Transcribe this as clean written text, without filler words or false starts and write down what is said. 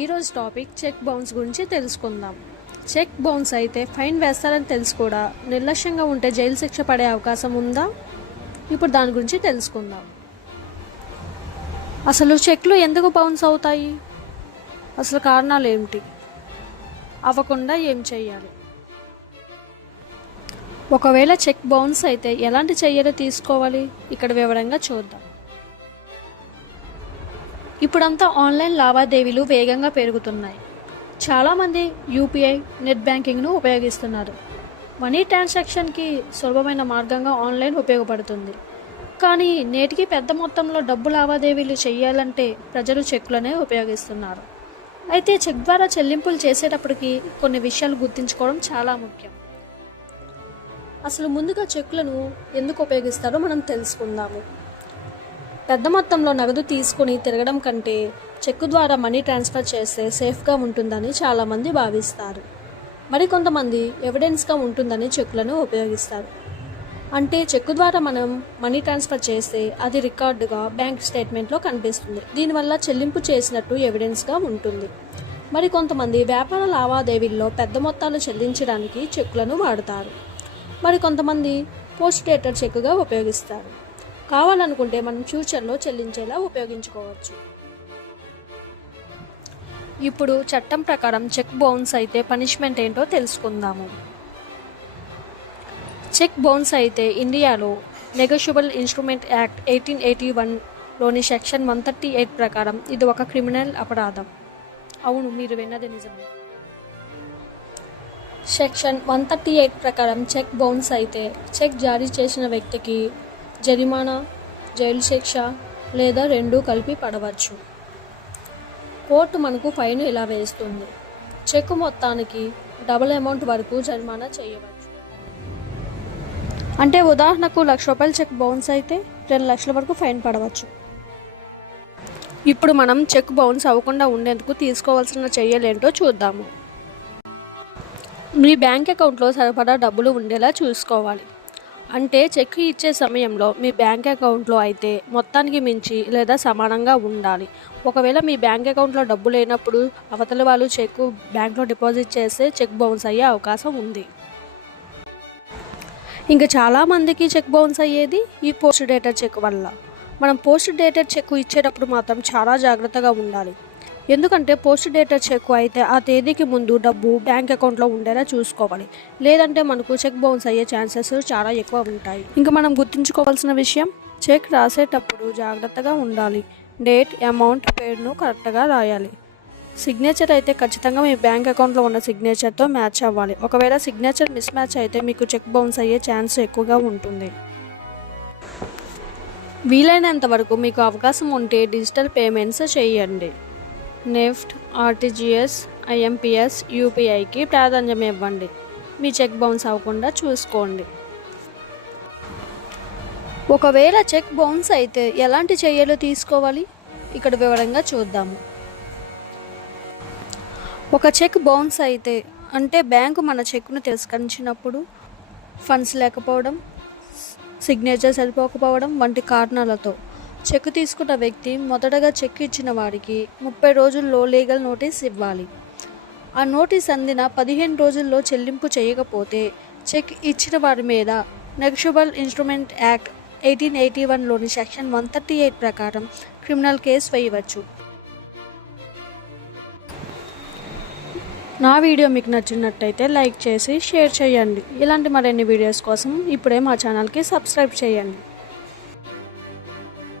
ఈరోజు topic check bounce గురించి తెలుసుకుందాం. చెక్ బౌన్స్ అయితే ఫైన్ వేస్తారని తెలుసు కూడా నిర్లక్ష్యంగా ఉంటే జైలు శిక్ష పడే అవకాశం ఉందా? ఇప్పుడు దాని గురించి తెలుసుకుందాం. అసలు చెక్లు ఎందుకు బౌన్స్ అవుతాయి? అసలు కారణాలు ఏమిటి? అవ్వకుండా ఏం చేయాలి? ఒకవేళ చెక్ బౌన్స్ అయితే ఎలాంటి చర్యలు తీసుకోవాలి? ఇక్కడ వివరంగా చూద్దాం. ఇప్పుడంతా ఆన్లైన్ లావాదేవీలు వేగంగా పెరుగుతున్నాయి. చాలామంది యూపీఐ, నెట్ బ్యాంకింగ్ను ఉపయోగిస్తున్నారు. మనీ ట్రాన్సాక్షన్కి సులభమైన మార్గంగా ఆన్లైన్ ఉపయోగపడుతుంది. కానీ నేటికి పెద్ద మొత్తంలో డబ్బు లావాదేవీలు చేయాలంటే ప్రజలు చెక్కులనే ఉపయోగిస్తున్నారు. అయితే చెక్ ద్వారా చెల్లింపులు చేసేటప్పటికి కొన్ని విషయాలు గుర్తుంచుకోవడం చాలా ముఖ్యం. అసలు ముందుగా చెక్కులను ఎందుకు ఉపయోగిస్తారో మనం తెలుసుకుందాము. పెద్ద మొత్తంలో నగదు తీసుకుని తిరగడం కంటే చెక్కు ద్వారా మనీ ట్రాన్స్ఫర్ చేస్తే సేఫ్గా ఉంటుందని చాలామంది భావిస్తారు. మరికొంతమంది ఎవిడెన్స్గా ఉంటుందని చెక్కులను ఉపయోగిస్తారు. అంటే చెక్కు ద్వారా మనం మనీ ట్రాన్స్ఫర్ చేస్తే అది రికార్డుగా బ్యాంక్ స్టేట్మెంట్లో కనిపిస్తుంది. దీనివల్ల చెల్లింపు చేసినట్టు ఎవిడెన్స్గా ఉంటుంది. మరికొంతమంది వ్యాపార లావాదేవీల్లో పెద్ద మొత్తాలు చెల్లించడానికి చెక్కులను వాడతారు. మరికొంతమంది పోస్ట్ డేటెడ్ చెక్కుగా ఉపయోగిస్తారు. కావాలనుకుంటే మనం ఫ్యూచర్లో చెల్లించేలా ఉపయోగించుకోవచ్చు. ఇప్పుడు చట్టం ప్రకారం చెక్ బౌన్స్ అయితే పనిష్మెంట్ ఏంటో తెలుసుకుందాము. చెక్ బౌన్స్ అయితే ఇండియాలో నెగోషియబుల్ ఇన్స్ట్రుమెంట్ యాక్ట్ 1881లోని సెక్షన్ 138 ప్రకారం ఇది ఒక క్రిమినల్ అపరాధం. అవును, మీరు విన్నది నిజమే. సెక్షన్ 138 ప్రకారం చెక్ బౌన్స్ అయితే చెక్ జారీ చేసిన వ్యక్తికి జరిమానా, జైలు శిక్ష లేదా రెండూ కలిపి పడవచ్చు. కోర్టు మనకు ఫైన్ ఇలా వేస్తుంది. చెక్కు మొత్తానికి డబుల్ అమౌంట్ వరకు జరిమానా చేయవచ్చు. అంటే ఉదాహరణకు ₹1,00,000 చెక్ బౌన్స్ అయితే 2 లక్షల వరకు ఫైన్ పడవచ్చు. ఇప్పుడు మనం చెక్ బౌన్స్ అవ్వకుండా ఉండేందుకు తీసుకోవాల్సిన చర్యలేంటో చూద్దాము. మీ బ్యాంక్ అకౌంట్లో సరిపడా డబ్బులు ఉండేలా చూసుకోవాలి. అంటే చెక్ ఇచ్చే సమయంలో మీ బ్యాంక్ అకౌంట్లో అయితే మొత్తానికి మించి లేదా సమానంగా ఉండాలి. ఒకవేళ మీ బ్యాంక్ అకౌంట్లో డబ్బు లేనప్పుడు అవతలి వాళ్ళు చెక్కు బ్యాంక్లో డిపాజిట్ చేస్తే చెక్ బౌన్స్ అయ్యే అవకాశం ఉంది. ఇంకా చాలామందికి చెక్ బౌన్స్ అయ్యేది ఈ పోస్ట్ డేటెడ్ చెక్ వల్ల. మనం పోస్ట్ డేటెడ్ చెక్కు ఇచ్చేటప్పుడు మాత్రం చాలా జాగ్రత్తగా ఉండాలి. ఎందుకంటే పోస్ట్ డేటెడ్ చెక్కు అయితే ఆ తేదీకి ముందు డబ్బు బ్యాంక్ అకౌంట్లో ఉండేలా చూసుకోవాలి. లేదంటే మనకు చెక్ బౌన్స్ అయ్యే ఛాన్సెస్ చాలా ఎక్కువ ఉంటాయి. ఇంకా మనం గుర్తుంచుకోవాల్సిన విషయం, చెక్ రాసేటప్పుడు జాగ్రత్తగా ఉండాలి. డేట్, అమౌంట్, పేరును కరెక్ట్గా రాయాలి. సిగ్నేచర్ అయితే ఖచ్చితంగా మీ బ్యాంక్ అకౌంట్లో ఉన్న సిగ్నేచర్తో మ్యాచ్ అవ్వాలి. ఒకవేళ సిగ్నేచర్ మిస్ మ్యాచ్ అయితే మీకు చెక్ బౌన్స్ అయ్యే ఛాన్స్ ఎక్కువగా ఉంటుంది. వీలైనంత వరకు మీకు అవకాశం ఉంటే డిజిటల్ పేమెంట్స్ చేయండి. నెఫ్ట్, ఆర్టీజీఎస్, ఐఎంపీఎస్, యూపీఐకి ప్రాధాన్యం ఇవ్వండి. మీ చెక్ బౌన్స్ అవ్వకుండా చూసుకోండి. ఒకవేళ చెక్ బౌన్స్ అయితే ఎలాంటి చర్యలు తీసుకోవాలి? ఇక్కడ వివరంగా చూద్దాము. ఒక చెక్ బౌన్స్ అయితే అంటే బ్యాంకు మన చెక్ను తిరస్కరించినప్పుడు ఫండ్స్ లేకపోవడం, సిగ్నేచర్ సరిపోకపోవడం వంటి కారణాలతో చెక్ తీసుకున్న వ్యక్తి మొదటగా చెక్ ఇచ్చిన వారికి 30 రోజుల్లో లీగల్ నోటీస్ ఇవ్వాలి. ఆ నోటీస్ అందిన 15 రోజుల్లో చెల్లింపు చేయకపోతే చెక్ ఇచ్చిన వారి మీద నెగోషియబుల్ ఇన్స్ట్రుమెంట్ యాక్ట్ 1881లోని సెక్షన్ 138 ప్రకారం క్రిమినల్ కేసు వేయవచ్చు. నా వీడియో మీకు నచ్చినట్టయితే లైక్ చేసి షేర్ చేయండి. ఇలాంటి మరిన్ని వీడియోస్ కోసం ఇప్పుడే మా ఛానల్కి సబ్స్క్రైబ్ చేయండి.